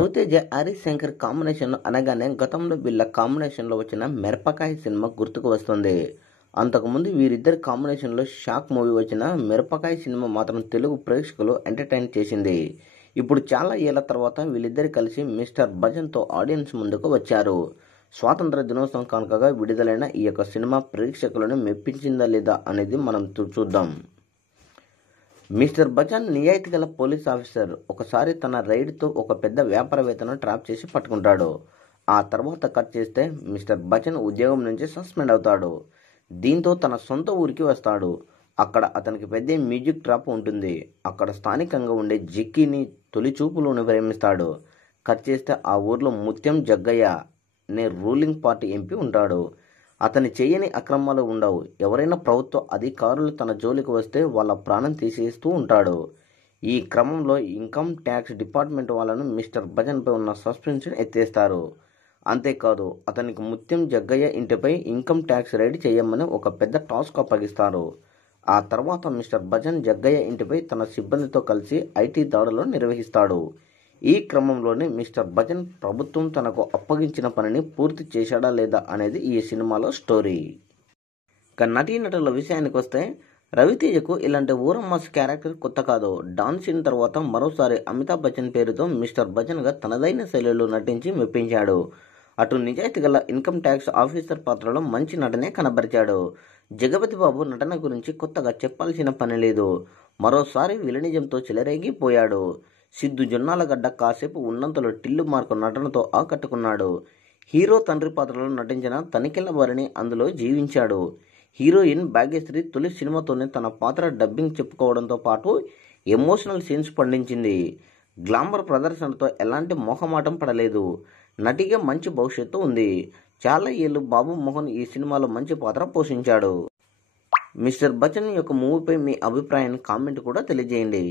Raviteja, Harish Shankar combination అనగానే గతంలో వీళ్ళ కాంబినేషన్లో వచ్చిన మిరపకాయ సినిమా గుర్తుకు వస్తుంది. అంతకుముందు వీరిద్దరి కాంబినేషన్లో షాక్ మూవీ వచ్చిన మిరపకాయ సినిమా మాత్రం తెలుగు ప్రేక్షకులు ఎంటర్టైన్ చేసింది. ఇప్పుడు చాలా ఏళ్ల తర్వాత వీళ్ళిద్దరు కలిసి మిస్టర్ భజన్తో ఆడియన్స్ ముందుకు వచ్చారు. స్వాతంత్ర దినోత్సవం కానుకగా విడుదలైన ఈ యొక్క సినిమా ప్రేక్షకులను మెప్పించిందా లేదా అనేది మనం చూద్దాం. మిస్టర్ బచ్చన్ నిజాయితీ గల పోలీస్ ఆఫీసర్. ఒకసారి తన రైడ్తో ఒక పెద్ద వ్యాపారవేత్తను ట్రాప్ చేసి పట్టుకుంటాడు. ఆ తర్వాత కట్ చేస్తే మిస్టర్ బచ్చన్ ఉద్యోగం నుంచి సస్పెండ్ అవుతాడు. దీంతో తన సొంత ఊరికి వస్తాడు. అక్కడ అతనికి పెద్ద మ్యూజిక్ ట్రాప్ ఉంటుంది. అక్కడ స్థానికంగా ఉండే జిక్కీని తొలి చూపులోనే ప్రేమిస్తాడు. కట్ చేస్తే ఆ ఊర్లో ముత్యం జగ్గయ్య అనే రూలింగ్ పార్టీ ఎంపీ ఉంటాడు. అతని చేయని అక్రమాలు ఉండవు. ఎవరైనా ప్రభుత్వ అధికారులు తన జోలికి వస్తే వాళ్ళ ప్రాణం తీసేస్తూ ఉంటాడు. ఈ క్రమంలో ఇన్కమ్ ట్యాక్స్ డిపార్ట్మెంట్ వాళ్ళను మిస్టర్ భజన్పై ఉన్న సస్పెన్షన్ ఎత్తేస్తారు. అంతేకాదు అతనికి ముత్యం జగ్గయ్య ఇంటిపై ఇన్కమ్ ట్యాక్స్ రైడ్ చేయమని ఒక పెద్ద టాస్క్ అప్పగిస్తారు. ఆ తర్వాత మిస్టర్ భజన్ జగ్గయ్య ఇంటిపై తన సిబ్బందితో కలిసి ఐటీ దాడులు నిర్వహిస్తాడు. ఈ క్రమంలోనే మిస్టర్ భజన్ ప్రభుత్వం తనకు అప్పగించిన పనిని పూర్తి చేశాడా లేదా అనేది ఈ సినిమాలో స్టోరీ. ఇక నటీనటుల విషయానికి వస్తే రవితేజకు ఇలాంటి ఊరమ్మాస్ క్యారెక్టర్ కొత్త కాదు. డాన్ సీన్ తర్వాత మరోసారి అమితాబ్ బచ్చన్ పేరుతో మిస్టర్ భజన్గా తనదైన శైలిలో నటించి మెప్పించాడు. అటు నిజాయితీ గల ఇన్కమ్ ట్యాక్స్ ఆఫీసర్ పాత్రలో మంచి నటనే కనబరిచాడు. జగపతి బాబు నటన గురించి కొత్తగా చెప్పాల్సిన పని లేదు. మరోసారి విలనిజంతో చెలరేగిపోయాడు. సిద్ధు జొన్నాలగడ్డ కాసేపు ఉన్నంతలో టిల్లు మార్కు నటనతో ఆకట్టుకున్నాడు. హీరో తండ్రి పాత్రలో నటించిన తనికెళ్ల భరణి అందులో జీవించాడు. హీరోయిన్ భాగ్యశ్రీ తొలి సినిమాతోనే తన పాత్ర డబ్బింగ్ చెప్పుకోవడంతో పాటు ఎమోషనల్ సీన్స్ పండించింది. గ్లామర్ ప్రదర్శనతో ఎలాంటి మొహమాటం పడలేదు. నటిగా మంచి భవిష్యత్తు ఉంది. చాలా ఏళ్లు బాబు మోహన్ ఈ సినిమాలో మంచి పాత్ర పోషించాడు. మిస్టర్ బచ్చన్ యొక్క మూవీపై మీ అభిప్రాయాన్ని కామెంట్ కూడా తెలియజేయండి.